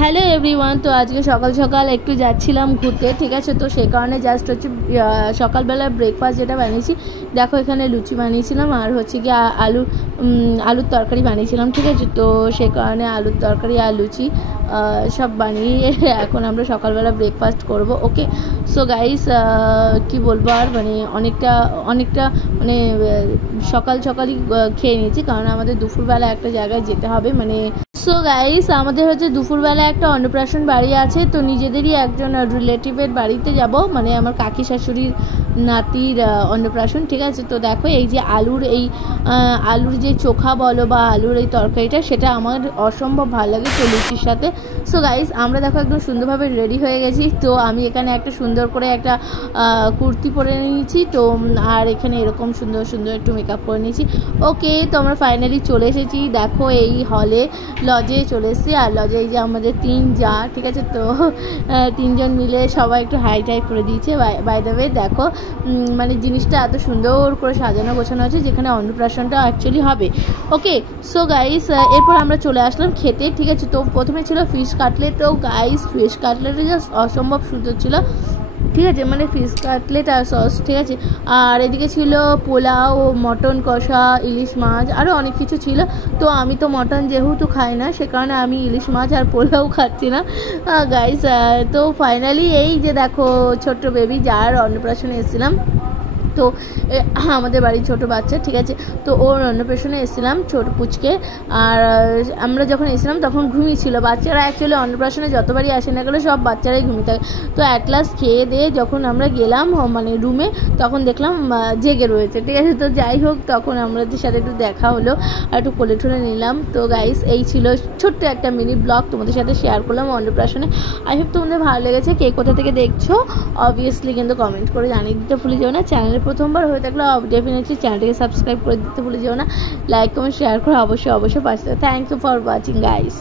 Hello everyone. তো আজকে সকাল সকাল একটু যাচ্ছিলাম ঘুরতে, ঠিক আছে। তো সেই কারণে জাস্ট হচ্ছে সকালবেলা ব্রেকফাস্ট যেটা বানিয়েছি, দেখো এখানে লুচি বানিয়েছিলাম আর হচ্ছে কি আলুর তরকারি বানিয়েছিলাম, ঠিক আছে। তো সেই কারণে আলুর তরকারি আর লুচি সব বানিয়ে এখন আমরা সকালবেলা ব্রেকফাস্ট করব। ওকে, সো গাইস কি বলবো আর, মানে অনেকটা মানে সকালই খেয়ে নিয়েছি, কারণ আমাদের দুপুরবেলা একটা জায়গায় যেতে হবে। মানে সো গাইস আমাদের হচ্ছে দুপুরবেলা একটা অন্নপ্রাশন বাড়ি আছে, তো নিজেদেরই একজন রিলেটিভের বাড়িতে যাব, মানে আমার কাকি শাশুড়ির নাতির অন্নপ্রাশন, ঠিক আছে। তো দেখো এই যে আলুর যে চোখা বলো বা আলুর এই তরকারিটা, সেটা আমার অসম্ভব ভালো লাগে তো লুচির সাথে। সো গাইস আমরা দেখো একদম সুন্দরভাবে রেডি হয়ে গেছি। তো আমি এখানে একটা সুন্দর করে একটা কুর্তি পরে নিয়েছি, তো আর এখানে এরকম সুন্দর একটু মেকআপ করে নিয়েছি। ওকে, তো আমরা ফাইনালি চলে এসেছি, দেখো এই হলে লজে চলে এসেছি। আর লজে এই যে আমাদের ঠিক আছে। তো তিনজন মিলে সবাই একটু হাই টাই করে দিয়েছে। বাই দ্য ওয়ে দেখো মানে জিনিসটা এত সুন্দর করে সাজানো গোছানো আছে, যেখানে অন্নপ্রাশনটা অ্যাকচুয়ালি হবে। ওকে, সো গাইস এরপর আমরা চলে আসলাম খেতে, ঠিক আছে। তো প্রথমে ছিল ফিশ কাটলেট। তো গাইস ফিশ কাটলেটটা জাস্ট অসম্ভব সুন্দর ছিল, ঠিক আছে, মানে ফিশ কাটলেট আর সস, ঠিক আছে। আর এদিকে ছিল পোলাও, মটন কষা, ইলিশ মাছ, আরও অনেক কিছু ছিল। তো আমি তো মটন যেহেতু খাই না, সে কারণে আমি ইলিশ মাছ আর পোলাও খাচ্ছি না গাইস। তো ফাইনালি এই যে দেখো ছোট্ট বেবি যার অন্নপ্রাশনে এসেছিলাম, তো আমাদের বাড়ির ছোট বাচ্চা, ঠিক আছে। তো ওর অন্নপ্রাশনে এসেছিলাম ছোট পুচকে। আর আমরা যখন এসেছিলাম তখন ঘুমিয়েছিল। বাচ্চারা অ্যাকচুয়ালি অন্নপ্রাশনে যতবারই আসে না গেলে সব বাচ্চারাই ঘুমিয়ে থাকে। তো অ্যাট লাস্ট খেয়ে দিয়ে যখন আমরা গেলাম মানে রুমে, তখন দেখলাম জেগে রয়েছে, ঠিক আছে। তো যাই হোক, তখন আমাদের সাথে একটু দেখা হলো আর একটু কোলে ঠোলে নিলাম। তো গাইস এই ছিল ছোট্ট একটা মিনি ব্লগ তোমাদের সাথে শেয়ার করলাম অন্নপ্রাশনে। আই হোপ তোমাদের ভালো লেগেছে। কে কোথা থেকে দেখছো অবভিয়াসলি কিন্তু কমেন্ট করে জানিয়ে দিতে ভুলে যাও না। চ্যানেলের প্রথমবার হয়ে থাকলে ডেফিনেটলি চ্যানেলটাকে সাবস্ক্রাইব করে দিতে ভুলে যাও না। লাইক কমেন্ট শেয়ার করে অবশ্যই পাশে। Thank you for watching guys.